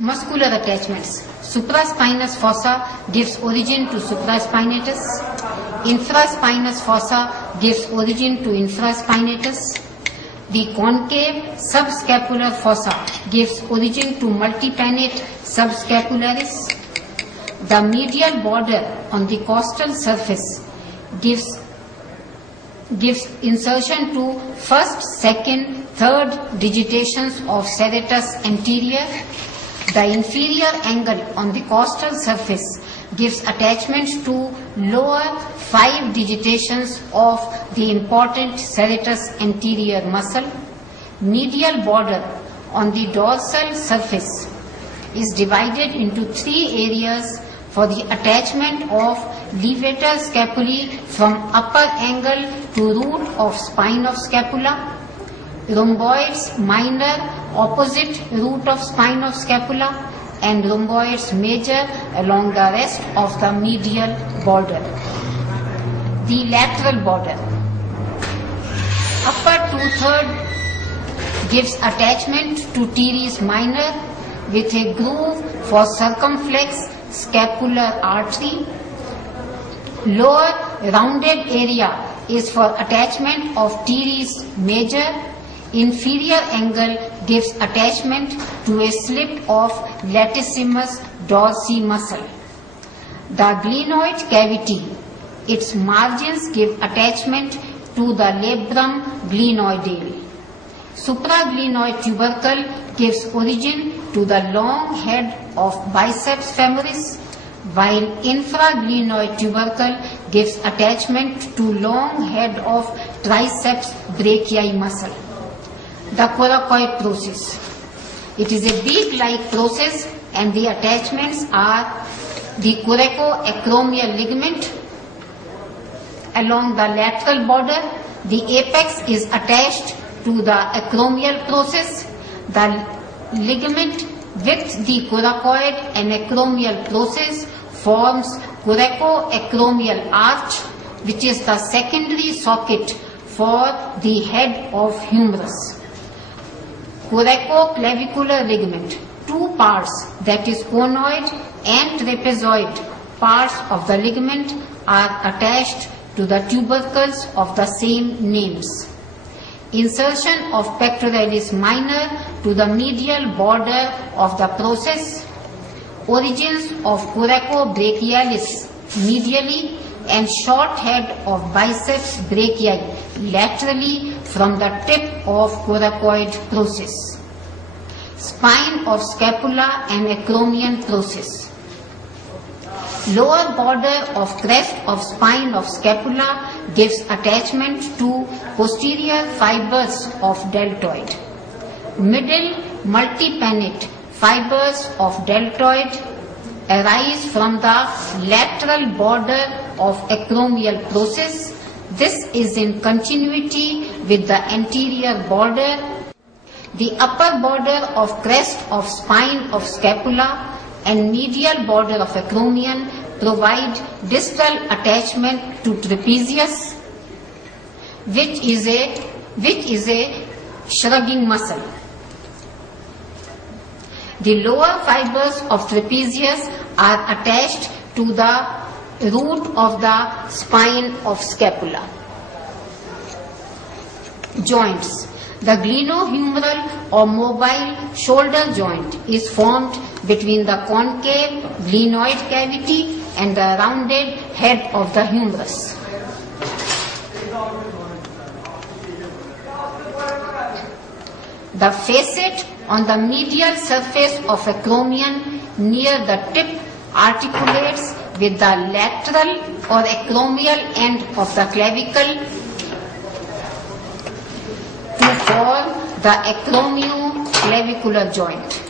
Muscular attachments. Supraspinous fossa gives origin to supraspinatus. Infraspinous fossa gives origin to infraspinatus. The concave subscapular fossa gives origin to multipennate subscapularis. The medial border on the costal surface gives insertion to first, second, third digitations of serratus anterior. The inferior angle on the costal surface gives attachment to lower 5 digitations of the important serratus anterior muscle. Medial border on the dorsal surface is divided into 3 areas for the attachment of levator scapulae from upper angle to root of spine of scapula. Rhomboids minor opposite root of spine of scapula, and rhomboids major along the rest of the medial border. The lateral border. Upper 2/3 gives attachment to teres minor with a groove for circumflex scapular artery. Lower rounded area is for attachment of teres major. Inferior angle gives attachment to a slip of latissimus dorsi muscle. The glenoid cavity, its margins give attachment to the labrum glenoidale. Supraglenoid tubercle gives origin to the long head of biceps femoris, while infraglenoid tubercle gives attachment to long head of triceps brachii muscle. The coracoid process. It is a beak-like process and the attachments are the coracoacromial ligament along the lateral border. The apex is attached to the acromial process. The ligament with the coracoid and acromial process forms coracoacromial arch, which is the secondary socket for the head of humerus. Coracoclavicular ligament. 2 parts, that is conoid and trapezoid parts of the ligament, are attached to the tubercles of the same names. Insertion of pectoralis minor to the medial border of the process. Origins of coracobrachialis medially and short head of biceps brachii laterally from the tip of coracoid process. Spine of scapula and acromion process. Lower border of crest of spine of scapula gives attachment to posterior fibers of deltoid. Middle multipennate fibers of deltoid arise from the lateral border of acromial process. This is in continuity with the anterior border. The upper border of crest of spine of scapula and medial border of acromion provide distal attachment to trapezius, which is a shrugging muscle. The lower fibers of trapezius are attached to the root of the spine of scapula. Joints. The glenohumeral or mobile shoulder joint is formed between the concave glenoid cavity and the rounded head of the humerus. The facet on the medial surface of acromion near the tip articulates with the lateral or acromial end of the clavicle to form the acromioclavicular joint.